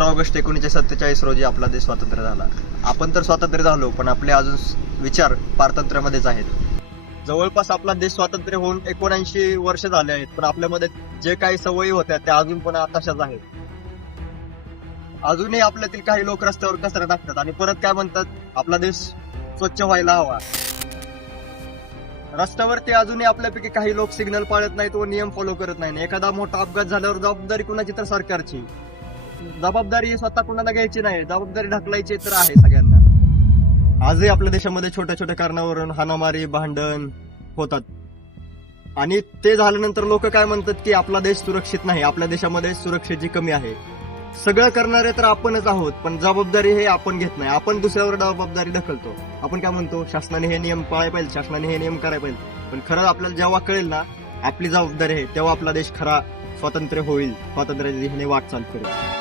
15 August 1947 रोजी आपला देश स्वातंत्र्य झाला. आपण तर स्वातंत्र्य झालो, पण आपले अजून विचार पारतंत्र्यामध्येच आहेत. जवळपास आपला देश स्वातंत्र्य होऊन 79 वर्ष झाले आहेत, पण आपल्यामध्ये जे काही सवयी होत्या त्या अजून पण तशाच आहेत. अजूनही आपल्यातील काही लोक रस्त्यावर कचरा टाकतात आणि परत काय म्हणतात, आपला देश स्वच्छ व्हायला हवा. रस्त्यावरती अजूनही आपल्यापैकी काही लोक सिग्नल पाळत नाहीत व नियम फॉलो करत नाही. एखादा मोठा अपघात झाल्यावर जबाबदारी कुणाची, तर सरकारची. जबाबदारी स्वतः कुणाला घ्यायची नाही, जबाबदारी ढकलायची तर आहे सगळ्यांना. आजही आपल्या देशामध्ये छोट्या छोट्या कारणावरून हाणामारी, भांडण होतात आणि ते झाल्यानंतर लोक काय म्हणतात की आपला देश सुरक्षित नाही, आपल्या देशामध्ये सुरक्षेची कमी आहे. सगळं करणारे तर आपणच आहोत, पण जबाबदारी हे आपण घेत नाही. आपण दुसऱ्यावर जबाबदारी ढकलतो. आपण काय म्हणतो, शासनाने हे नियम पाळायला पाहिजे, शासनाने हे नियम करायला पाहिजे. पण खरं आपल्याला जेव्हा कळेल ना आपली जबाबदारी आहे, तेव्हा आपला देश खरा स्वातंत्र्य होईल, स्वातंत्र्याची वाटचाल करेल.